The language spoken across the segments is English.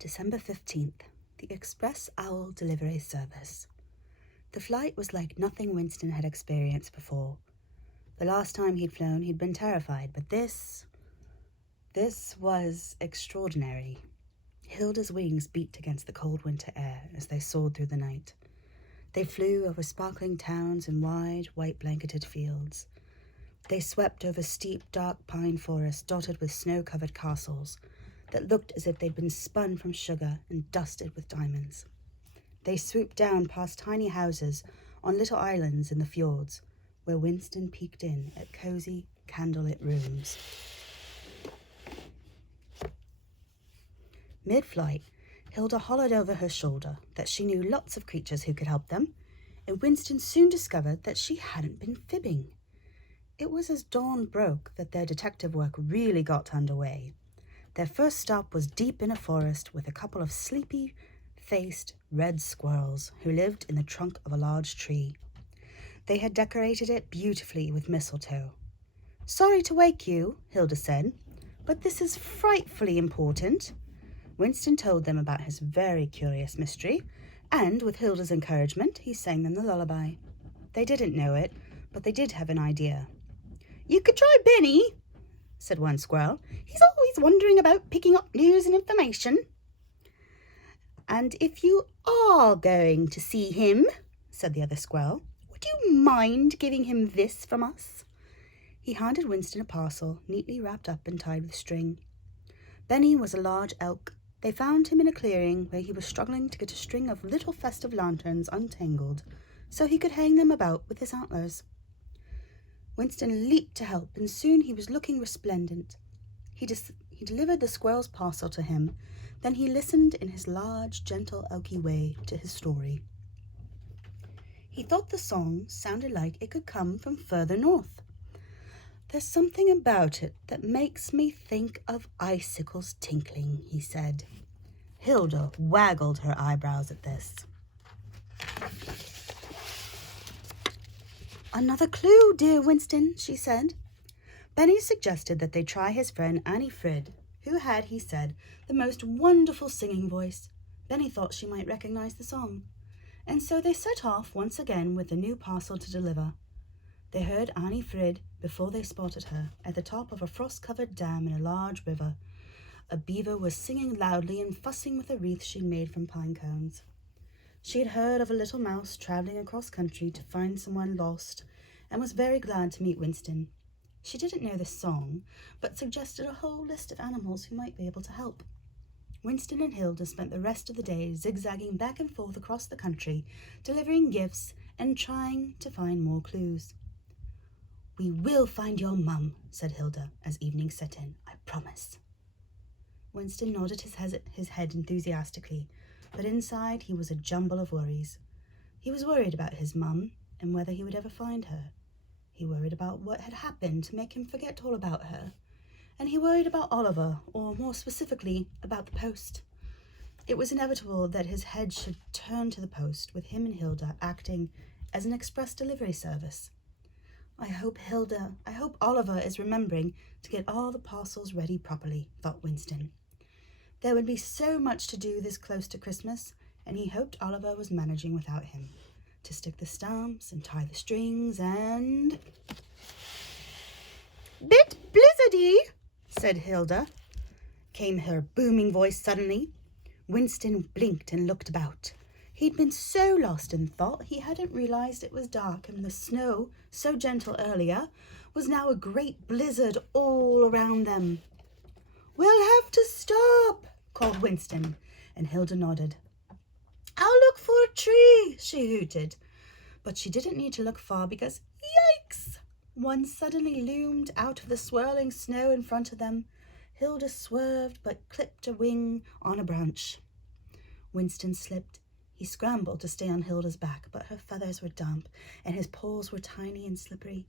December 15th, the Express Owl Delivery Service. The flight was like nothing Winston had experienced before. The last time he'd flown, he'd been terrified, but this was extraordinary. Hilda's wings beat against the cold winter air as they soared through the night. They flew over sparkling towns and wide, white-blanketed fields. They swept over steep, dark pine forests dotted with snow-covered castles that looked as if they'd been spun from sugar and dusted with diamonds. They swooped down past tiny houses on little islands in the fjords, where Winston peeked in at cozy, candlelit rooms. Mid-flight, Hilda hollered over her shoulder that she knew lots of creatures who could help them, and Winston soon discovered that she hadn't been fibbing. It was as dawn broke that their detective work really got underway. Their first stop was deep in a forest with a couple of sleepy-faced red squirrels who lived in the trunk of a large tree. They had decorated it beautifully with mistletoe. "Sorry to wake you," Hilda said, "but this is frightfully important." Winston told them about his very curious mystery, and with Hilda's encouragement, he sang them the lullaby. They didn't know it, but they did have an idea. "You could try Benny," said one squirrel. "He's always wandering about picking up news and information." "And if you are going to see him," said the other squirrel, "would you mind giving him this from us?" He handed Winston a parcel, neatly wrapped up and tied with string. Benny was a large elk. They found him in a clearing where he was struggling to get a string of little festive lanterns untangled so he could hang them about with his antlers. Winston leaped to help, and soon he was looking resplendent. He delivered the squirrel's parcel to him. Then he listened in his large, gentle, elky way to his story. He thought the song sounded like it could come from further north. "There's something about it that makes me think of icicles tinkling," he said. Hilda waggled her eyebrows at this. "Another clue, dear Winston," she said. Benny suggested that they try his friend Annie Frid, who had, he said, the most wonderful singing voice. Benny thought she might recognize the song. And so they set off once again with the new parcel to deliver. They heard Annie Frid before they spotted her at the top of a frost-covered dam in a large river. A beaver was singing loudly and fussing with a wreath she'd made from pine cones. She had heard of a little mouse traveling across country to find someone lost and was very glad to meet Winston. She didn't know this song, but suggested a whole list of animals who might be able to help. Winston and Hilda spent the rest of the day zigzagging back and forth across the country, delivering gifts and trying to find more clues. "We will find your mum," said Hilda as evening set in. "I promise." Winston nodded his head enthusiastically, but inside he was a jumble of worries. He was worried about his mum and whether he would ever find her. He worried about what had happened to make him forget all about her. And he worried about Oliver, or more specifically, about the post. It was inevitable that his head should turn to the post, with him and Hilda acting as an express delivery service. I hope Oliver is remembering to get all the parcels ready properly," thought Winston. There would be so much to do this close to Christmas, and he hoped Oliver was managing without him, to stick the stamps and tie the strings and... "Bit blizzardy," said Hilda, came her booming voice suddenly. Winston blinked and looked about. He'd been so lost in thought he hadn't realized it was dark, and the snow, so gentle earlier, was now a great blizzard all around them. "We'll have to stop," called Winston, and Hilda nodded. "I'll look for a tree," she hooted. But she didn't need to look far because, yikes! One suddenly loomed out of the swirling snow in front of them. Hilda swerved but clipped a wing on a branch. Winston slipped. He scrambled to stay on Hilda's back, but her feathers were damp and his paws were tiny and slippery.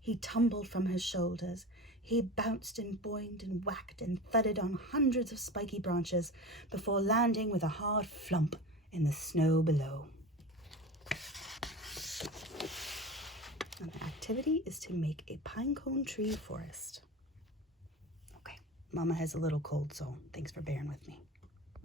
He tumbled from her shoulders. He bounced and boinged and whacked and thudded on hundreds of spiky branches before landing with a hard flump in the snow below. And the activity is to make a pinecone tree forest. Okay, Mama has a little cold, so thanks for bearing with me.